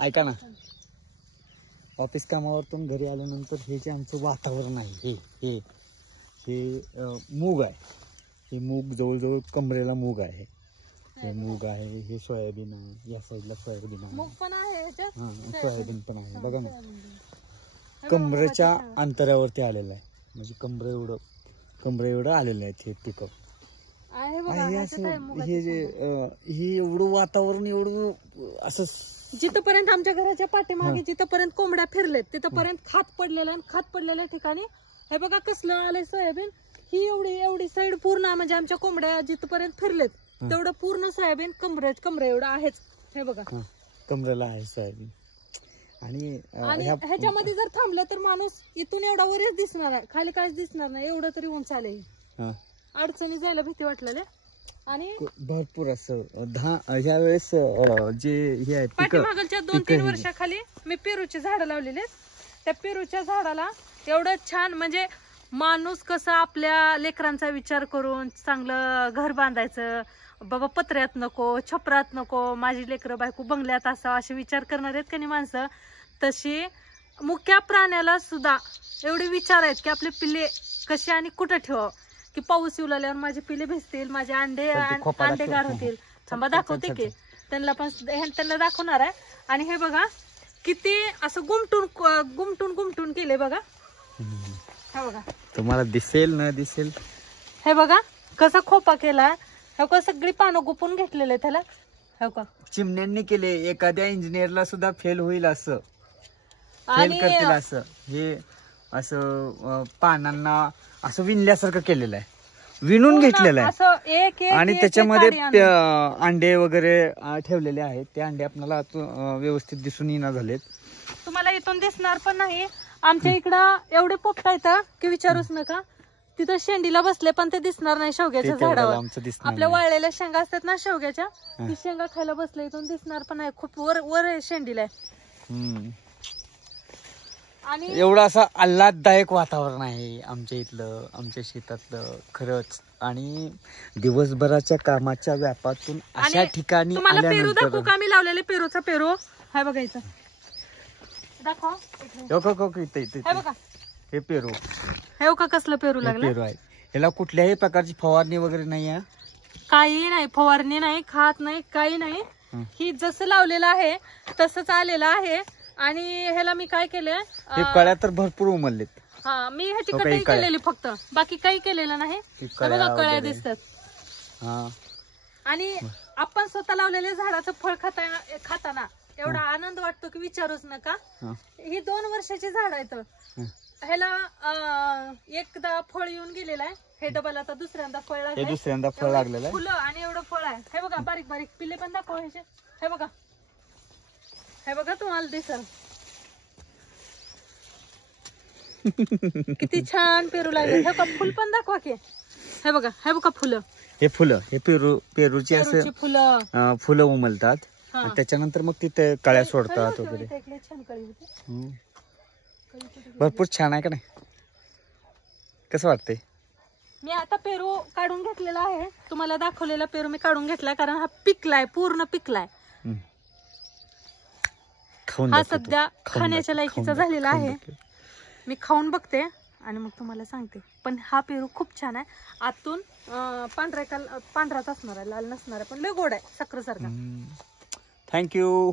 ऐका ना, ऑफिस कामावरतून घरी आल्यानंतर हे जे आमचं वातावरण आहे, हे हे हे मूग आहे. हे मूग जवळजवळ कमरेला मूग आहे. हे मूग आहे, हे सोयाबीन आहे, या साईडला सोयाबीन आहे, मूग पण आहे हा सोयाबीन पण आहे. बघा ना, कमरेच्या अंतरावरती आलेलं आहे, म्हणजे कमरे एवढं आलेलं आहे हे पिकअप. हे जे हे एवढं वातावरण एवढं असं जिथपर्यंत आमच्या घराच्या पाठीमागे जिथपर्यंत कोंबड्या फिरलेत तिथपर्यंत खात पडलेल्या ठिकाणी हे बघा कसलं आलंय सोयाबीन. ही एवढी साईड पूर्ण म्हणजे आमच्या कोंबड्या जिथपर्यंत फिरलेत तेवढं पूर्ण सोयाबीन कमरे एवढं आहेच. हे बघा कमरेला आहे सोयाबीन. आणि ह्याच्यामध्ये जर थांबलं तर माणूस इथून एवढा वरच दिसणार आहे, खाली काहीच दिसणार नाही, एवढं तरी उंच आलंय. अडचणी जायला भीती वाटलेल्या. आणि भरपूर असं ह्या वेळेस जे हे आहे पाठीमागच्या 2-3 वर्षाखाली मी पेरूची झाडं लावलेली आहेत. त्या पेरूच्या झाडाला एवढं छान म्हणजे माणूस कसं आपल्या लेकरांचा विचार करून चांगलं घर बांधायचं, बाबा पत्र्यात नको, छपरात नको, माझी लेकरं बायको बंगल्यात असावं असे विचार करणार आहेत का नाही माणसं, तशी मुक्या प्राण्याला सुद्धा एवढे विचार आहेत की आपले पिल्ले कसे आणि कुठं ठेवावं, की पाऊस येऊ लागल्यावर माझे पिल्ले भिजतील, माझे अंडे गार होतील. थांबा दाखवते की त्यांना दाखवणार आहे. आणि हे बघा किती असं गुमटून केले बघा. हे बघा तुम्हाला दिसेल न दिसेल, हे बघा कसा खोपा केला. हे का सगळी पानं गुपून घेतलेले त्याला. हे का चिमण्यांनी केले. एखाद्या इंजिनियरला सुद्धा फेल होईल असं फेल करतील असं हे असं पानांना असं विणल्यासारखं केलेलं आहे, विणून घेतलेलं आहे. आणि त्याच्यामध्ये अंडे वगैरे ठेवलेले आहेत. ते अंडे आपल्याला व्यवस्थित दिसून येणार झालेत. तुम्हाला इथून दिसणार पण नाही. आमच्या इकडं एवढे पोपट आहेत की विचारूच नका. तिथं शेंडीला बसले पण ते दिसणार नाही शेवग्याच्या झाडावर. आपल्या वाळलेल्या शेंगा असतात ना शेवग्याच्या, ती शेंगा खायला बसले इथून दिसणार पण नाही. खूप वर शेंडीला आहे. आणि एवढं असं आल्हाददायक वातावरण आहे आमच्या इथलं, आमच्या शेतातलं खरंच. आणि दिवसभराच्या कामाच्या व्यापातून अशा ठिकाणी तुम्हाला पेरू दाखवू का? मी लावलेले पेरूचा पेरू हाय बघायचं. दाखव. हे बघा हे पेरू, हे का कसलं पेरू लागलं. पेरू आहे. याला कुठल्याही प्रकारची फवारणी वगैरे नाही आहे, काही नाही, फवारणी नाही, खात नाही, काही नाही. ही जसं लावलेलं आहे तसंच आलेलं आहे. आणि ह्याला मी काय केलंय, कळ्या तर भरपूर उमललेत. हा मी ह्याची कटाई केलेली फक्त, बाकी काही केलेलं नाही. बघा कळ्या दिसतात. आणि आपण स्वतः लावलेल्या झाडाचं फळ खाताना एवढा आनंद वाटतो की विचारूच नका. ही 2 वर्षाची झाड आहेत. ह्याला एकदा फळ येऊन गेलेलं आहे, हे डबल आता दुसऱ्यांदा फळ लागलेलं आहे. फुलं आणि एवढं फळ आहे. हे बघा बारीक बारीक पिल्ले पण दाखव ह्याचे. हे बघा, हे बघा तुम्हाला दिसल किती छान पेरू लागले. हे का फुल पण दाखवा की. हे बघा फुलं, हे पेरूची असं फुलं उमलतात. त्याच्यानंतर मग तिथे कळ्या सोडतात वगैरे. भरपूर छान आहे का नाही? कसं वाटतंय? मी आता पेरू काढून घेतलेला आहे. तुम्हाला दाखवलेला पेरू मी काढून घेतलाय कारण हा पिकलाय, पूर्ण पिकलाय. हा सध्या खाण्याच्या लायकीचा झालेला आहे. मी खाऊन बघते आणि मग तुम्हाला सांगते. पण हा पेरू खूप छान आहे. आतून पांढराच असणार आहे, लाल नसणार आहे, पण लय गोड आहे, साखरेसारखा. थँक्यू.